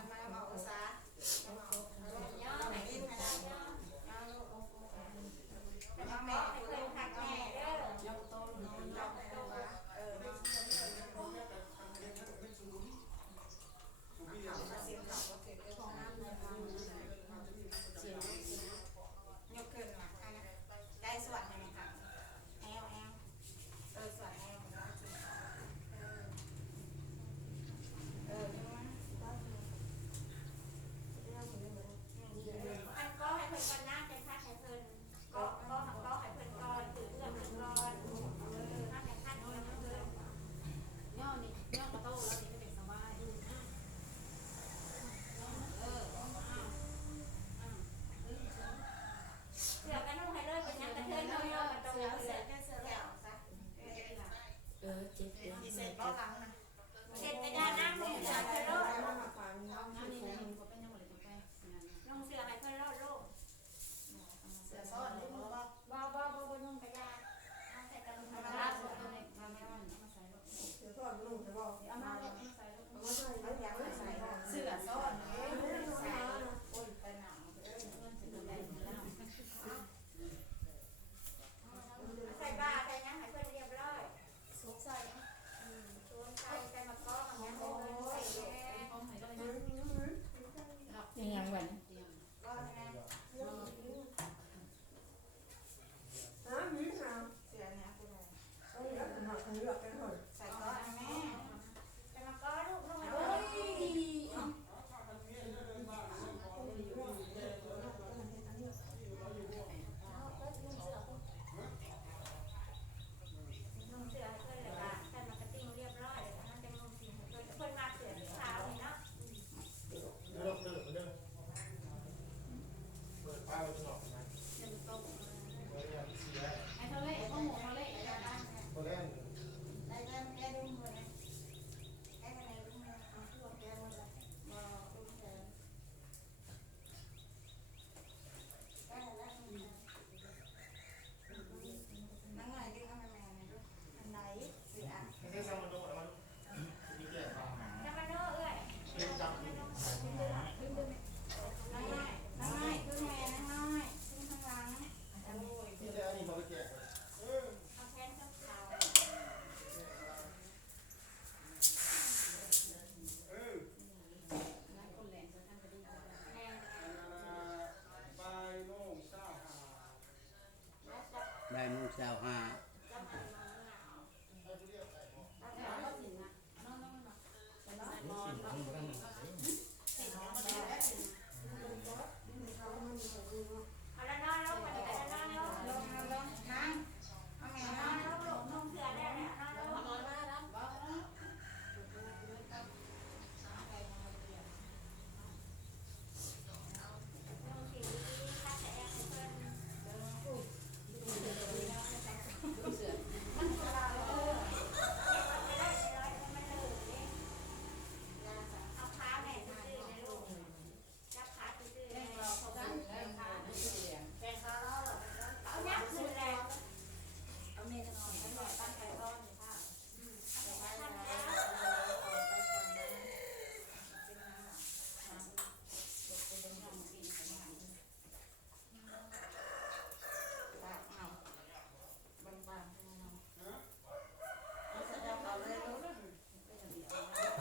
เ จ้าอา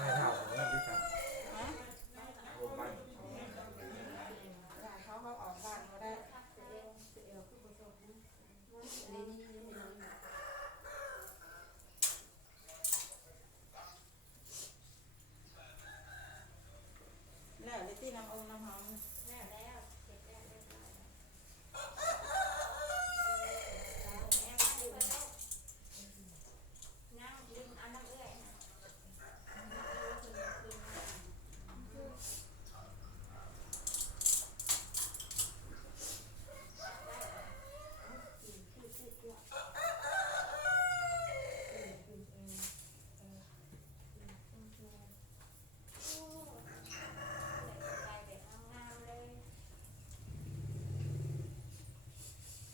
ให้เท่าของเงินที่สั่งโอ้ไปเขาออกบ้านเขาได้แล้วในที่น้ำองน้ำหอม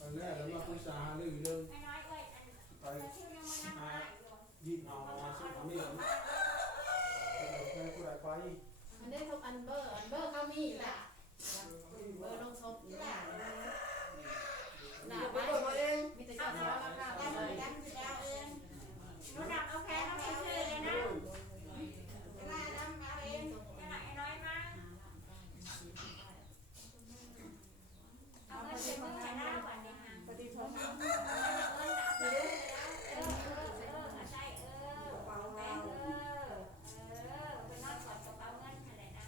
ตอนแรกแล้วมาปรึกษาเรื่องไปยิบเอาซึ่งทำไม่ได้แค่ผู้ใดไป มันได้ทุกอันเบอร์เขามีแหละเบอร์ลงศพนี่แหละหน้าไปมีแต่เจ้าเดียวราคาได้เลยนะรถดับเอาแพ้เอาไปซื้อเลยนะได้ดำมาเองจะไหนน้อยมาเอาเงินไปมึงจะได้กว่านี้ฮะปฏิทนเอาเงินเอาไปใช่เบาแม่ไปนอนกอดกระเป๋าเงินอะไรนะ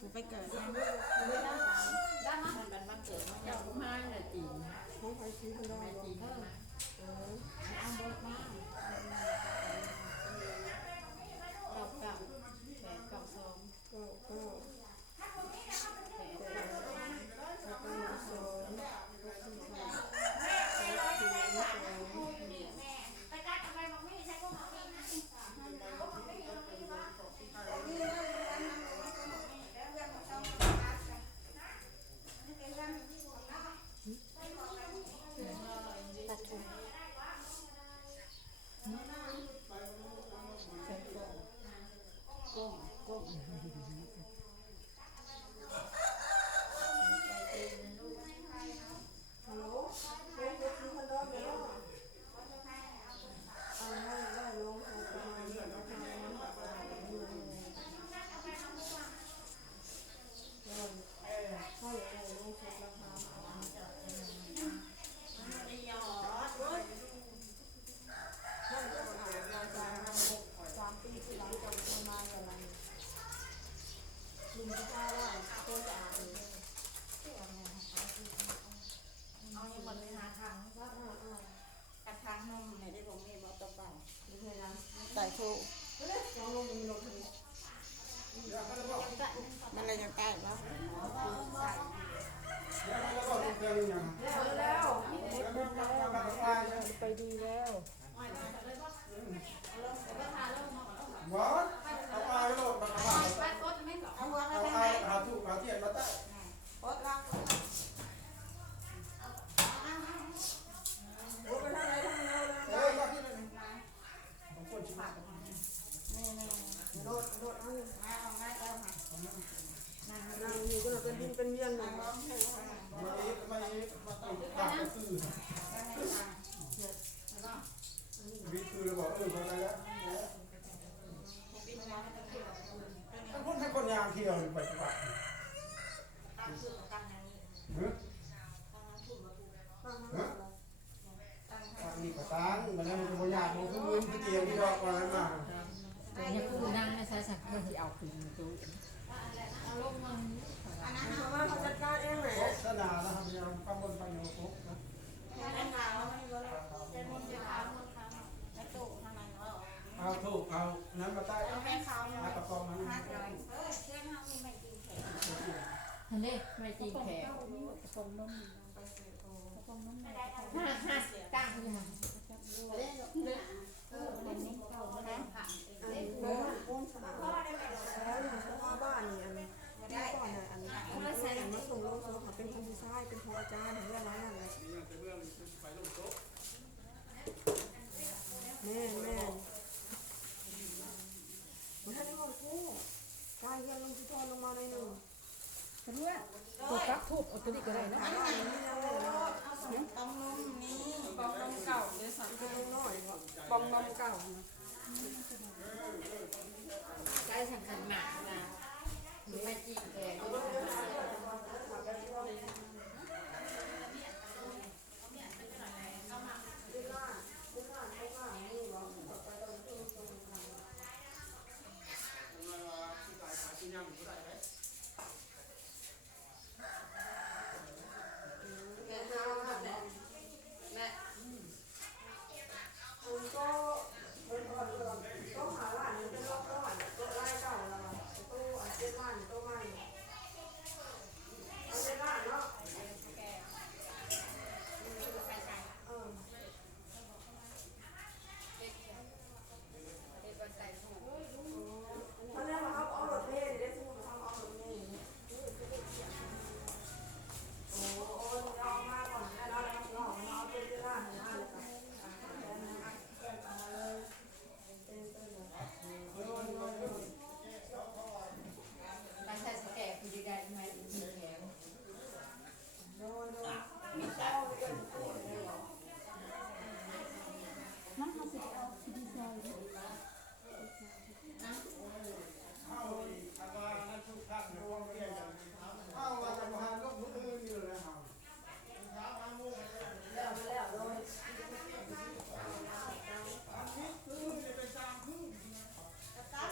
กูไปเกิดนะ ได้มั้ย มันเป็นวันเกิดมัน เจ้าผู้ให้น่ะจีน ของใครซื้อคนได้ แม่ บ่ จีนเออเอาเบิดมาเก่า892 ก็โซน ฮัลโหลลงไปซื้อคนได้ไหมล่ะได้ลงเอาไปมาเรื่อยๆนะคะให้อะไรลงเช็คราคานั่นก็หาราคา3 ปีที่หลังจากประมาณอะไรลุงจะว่าตัวจะอ่าน เอาอย่างมันไปหาทางกระทางนมในที่ผมมีบอตเปล่า ไม่ใช่นะ ใส่คู่ น้องลงมีรถเลย มันเลยยังใกล้ปะใส่ แล้วก็ลงเดินอย่าง แล้วไปดีแล้ว บอสเอาไปโหลดมาบ้าน ไปกดแม่นบ่ เอาหัวมา เอา ทาง ไป ไหน หาถูกหาเทียนมาได้ โอ๊ตล็อก โอ้ไปทางไหนทางเราเลย เฮ้ยว่าที่นั่นผมคนชิม นี่โดดเอามาเอามาเอาค่ะ นั่งอยู่ก็เราเป็นดินเป็นเวียนเลย มาอีกมาต้องตัดก็คือวิคือเราบอกไปแล้วต้องพูดให้คนยางเที่ยวไปดีกว่า ตั้งชื่อตั้งอย่างนี้ เฮ้ย ตั้งชื่อ ฟังทางเรา ตั้งนี่ก็ตั้งมันยังมันจะบ่ยากมันคือมือที่เตียงที่ดอกมามา แต่ยังกูนั่งในสายสักเพิ่นสิเอาขึ้นตู้เอาลงมัน อันนั้น เพราะว่าเขาจัดการเองไหน โฆษณานะครับยังข้างบนไปอยู่ครบนะ แค่นั้นเราไม่รู้เป็นมนต์ขาวมนต์ขาวในตู้ทางนั้นเรา เอาถูกเอานั้นมาใต้ เอาแค่ขาวเนาะ หากระป๋องนั้น ฮักเลยเฮ้ยเชื่อเขามีไม่กินแขก อันนี้ไม่จีนแขกตั้งอยู่หั่นเด้อมันนี่เข้าบ่ได้ผ่าน อันนี้โน้นโน้นสะอาดแล้วอย่างเช่นว่าบ้านนี่อันนี้ก่อนน่ะอันมาส่งลงโซ่ค่ะเป็นคนดีไซน์เป็นของอาจารย์ถึงเรื่องนั้นเลยแม่มันให้ได้หมดคู่กายเย็นลงที่ทอนลงมาในหนึ่ง ตัวกักทุบเอาตัวนี้ก็ได้เนาะ อันนี้เอาสมตำนมนี่ บองนมเก่าเลยสั่งไปลงหน่อยบองนมเก่า ใกล้สังขันหมากนะไม่จีนแขก ก็หาหลานเป็นรอบก่อนตัวไล่เก่าแล้วตู้อันเจ็ดล้านตัวใหม่เอาเจ็ดล้านเนาะเขาเรียกว่าเอารถเมล์ได้สู้เขาเอารถเมล์โอ้เรามาก่อนแล้วเราเอาเป็นเจ็ดล้านนะเลยค่ะ ไม่ใช่สแกนคือได้ไหมจีนแขก เอามาจากมหาลูกมืออื่นอยู่เลยครับ ตั้ง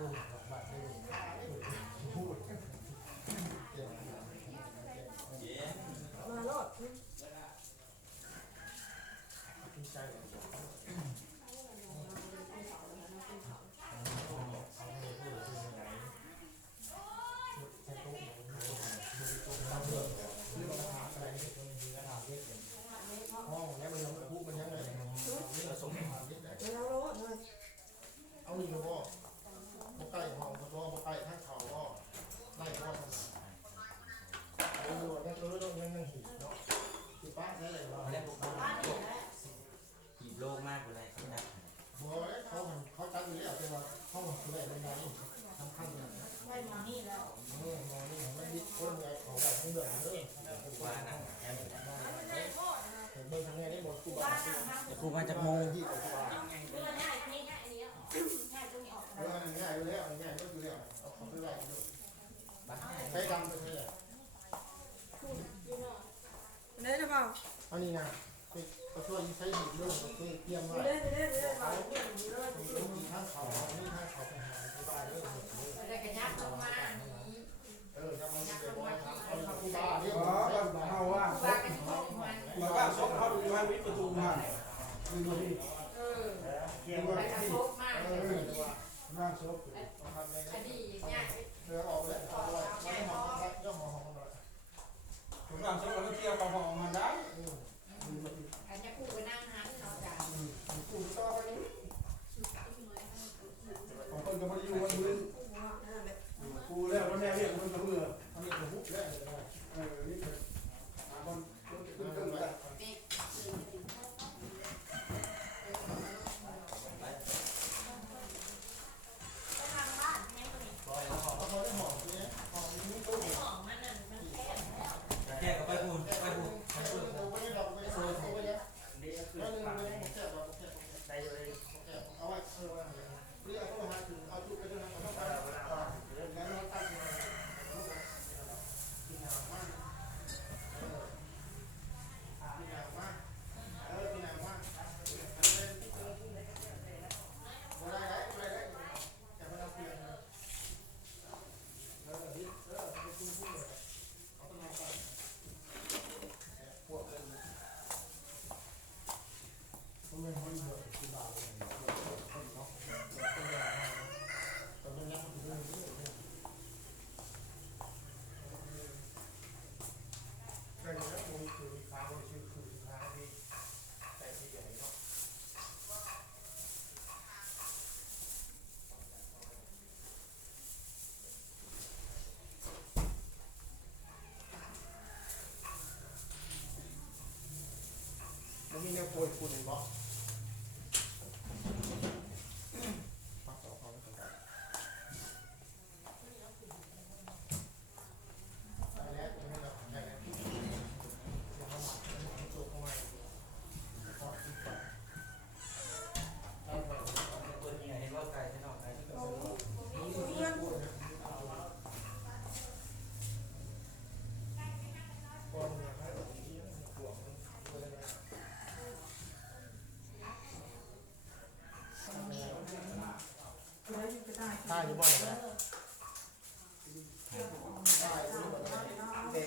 กุ้งบ้านนี่พูด มาโลด ดีใจเลยแล้วโลดเลย เอาอีกแล้วบ่ใกล้ห้องบ่ใกล้ทางเขาบ่ไล่บ่ทำยังหิเนาะคือป้าได้เลยว่า เขาเรียกพวกหีบโลกมากเลยเขานับ บ่เขาตั้งอยู่แล้วแต่ว่าเขาคือได้ยังไงสำคัญเลย ไว้มานี่แล้ว มองนี่มันดิคนเอาของแบบทั้งเดือนเลย ว่านั่งแอม เห็นเบิ่งทางนี้ได้หมดกูบ้า แต่ครูมาจากโมง ที่กูบ้า เรื่องง่ายนี่ง่ายอันนี้ง่ายตรงนี้ออก เออง่ายอยู่แล้วง่ายก็คือแล้วเอาของไปไว้ใช้ดำไปใช่ไหม ได้หรือเปล่า อันนี้นะก็ช่วยใช้หินเรื่องช่วยเตรียมไว้ ได้เปล่า มีทางเขามีทางเขาไปหาไปบ้านเรื่อง อะไรกันยักษ์ลงมา จะมาเดี๋ยวว่าเขากูบ้าเรื่อง เอาว่า ปลากันทุกวัน มาบ้านซบเขาดูให้วิประตูมาดูนี่ ไปกระทบมาก บ้านซบ คดีง่าย ออกเลยออกเลยไม่หอมย่อหอมเลย ผมบ้านซบเราก็เที่ยวเขาบอกมาได้ อันนี้คู่ไปนั่งหันเอาจาน กูต่อไปนี้ ของคนก็มาอยู่วันพื้น นั่นแหละ กูแล้ววันแรกเรียกมันกระเบือ อันนี้กูฮุบแล้ว นี่คือหาคนขึ้นขึ้นไป แยกกับไปพูนไปพูนไปพูน เอาไว้เรียกเขาหาถึงเอาชุดไปด้วยนะเขาต้องการแล้วตั้งกินน้ำมากกินน้ำมากกินน้ำมากไม่ได้แต่ไม่ต้องเปลี่ยนแล้วนี่ไปกินพูดเลยเขาต้องมาไปพวกเลยมันไม่ค่อยเยอะที่บ้านเลยคนเนาะคนเดียวแต่มันยังไม่ถึงเรื่องนี้ก็อย่างนั้นกูคือค้าชื่อคือค้าที่แต่ที่ใหญ่เนาะมันมีแนวโปรยคุณเห็นปะปักต่อเขาไม่ต้องการได้แล้วตรงนี้เราได้แล้วที่เราหมักมันจุกเข้ามาพอติดไปได้ไป คนเนี่ยเห็นว่าไก่ใช่ไหมไก่ที่ โอ้ เ เพื่อน ก่อนเนี่ยให้เราที่ห่วงตัวอะไรอะไรอยู่ก็ได้ ใช่หรือเปล่าเนี่ยใช่หรือเปล่าเด็ก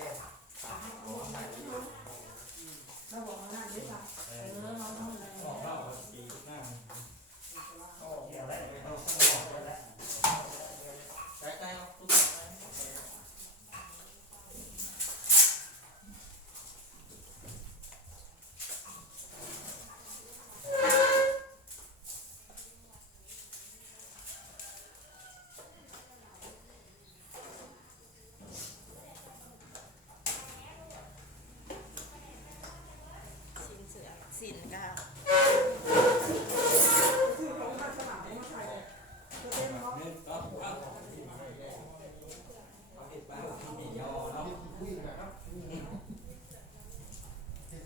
เราบอกว่านั่นด้วยค่ะ บอกเล่าปีหน้า อ๋อ เกี่ยวอะไรเอาข้างนอกไปแล้วใกล้ๆเอาตุ๊กตา สินเสือสินกา คือของมาสลับมาใส่ตัวเต็มเนาะ หนึ่งก็เอาเห็ดปลาที่นี่ยอเนาะ ที่คุยนะครับที่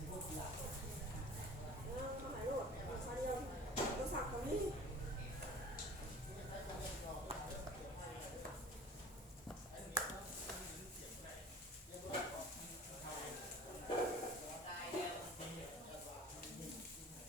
พวกกีฬา มาไหนลูกมาใส่เดียวตัวสักตรงนี้ เ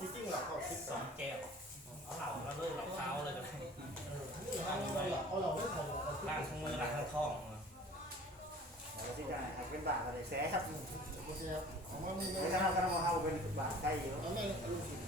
จริงๆเราเข้าคิด สองแก้วเอาเหล่าแล้วเลยเหล่าเท้าเลยก็ได้ นี่เราไม่ใส่เรา ล้างทั้งมือล้างทั้งท้อง เราที่ได้ครับเป็นบาทอะไรแซ่บ โอเคครับของมันมี ไม่ใช่เราก็ต้องเอาเป็นบาทใกล้อยู่ แล้วแม่ลูกศิษ